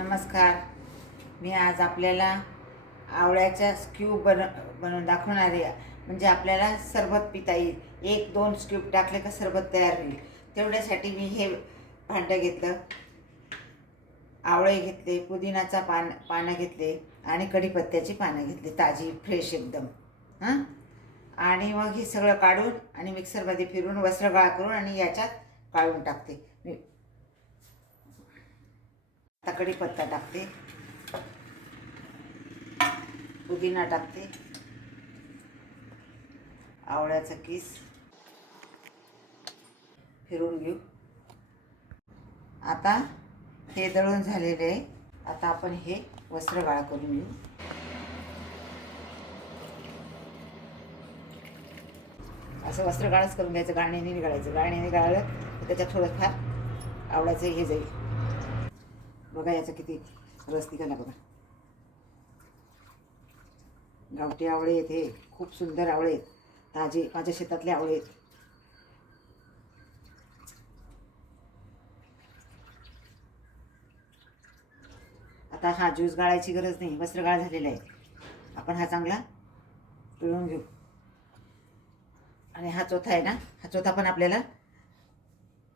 नमस्कार. मी आज आपल्याला आवळ्याचा स्क्यूब बनवून दाखवणार आहे. म्हणजे आपल्याला सरबत पिता येईल. 1-2 स्क्यूब टाकले का सरबत तयार होईल. तेवढ्यासाठी मी हे भांडं घेतलं, आवळे घेतले, पुदिनाचा पानं घेतले आणि कढीपत्त्याची पानं घेतली, ताजी फ्रेश एकदम. हां, आणि मग हे सगळं काढून आणि मिक्सरमध्ये फिरून वस्त्रगाळ करून आणि याच्यात काढून टाकते. मी आता कढीपत्ता टाकते, पुदिना टाकते, आवळ्याचा किस फिरून घेऊ. आता हे दळून झालेले आहे. आता आपण हे वस्त्रगाळ करून घेऊ. असं वस्त्रगाळच करून घ्यायचं, गाळणीने निघालायचं. गाळणीने गाळलं तर त्याच्यात थोडंफार आवळ्याचं हे जाईल. बघा याचं किती रस निघाला बघा. गावठी आवळे आहेत, हे खूप सुंदर आवळे आहेत, ताजे माझ्या शेतातले आवळे आहेत. आता हा ज्यूस गाळायची गरज नाही, वस्त्रगाळ झालेला आहे. आपण हा चांगला पिळून घेऊ. आणि हा चौथा आहे ना, हा चौथा पण आपल्याला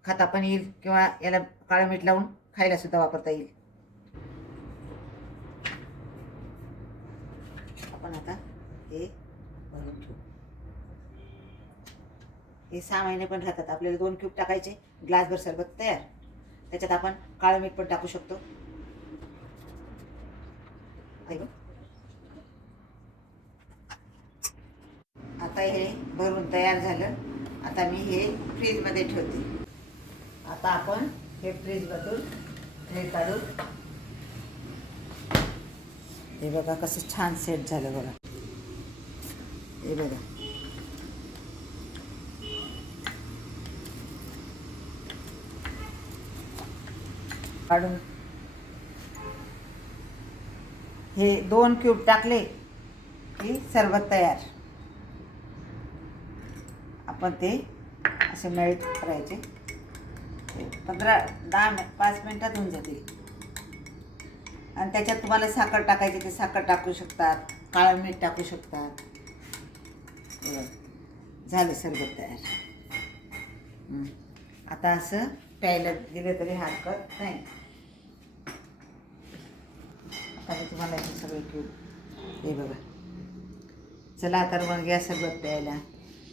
खाता पण येईल किंवा याला काळं मीठ लावून खायला सुद्धा वापरता येईल. आपण आता हे भरून ठेवू. हे 6 महिने पण राहतात. आपल्याला 2 क्यूब टाकायचे, ग्लासभर सरबत तयार. त्याच्यात आपण काळं मीठ पण टाकू शकतो. आता हे भरून तयार झालं. आता मी हे फ्रीजमध्ये ठेवते. आता आपण हे फ्रीजमधून हे काढून, हे बघा कसं छान सेट झालं बघा. हे बघा, काढून हे 2 क्यूब टाकले की सरबत तयार. आपण ते असे मेल्ट करायचे. 5 मिनिटात होऊन जातील. आणि त्याच्यात तुम्हाला साखर टाकायची ते साखर टाकू शकतात, काळं मीठ टाकू शकतात. झालं सरबत तयार. आता असं प्यायला दिलं तरी हरकत नाही. आता मी तुम्हाला हे सगळे क्यूब हे बघा. चला तर मग या सरबत प्यायला.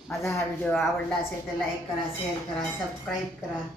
माझा हा व्हिडिओ आवडला असेल तर लाईक करा, शेअर करा, सबस्क्राईब करा.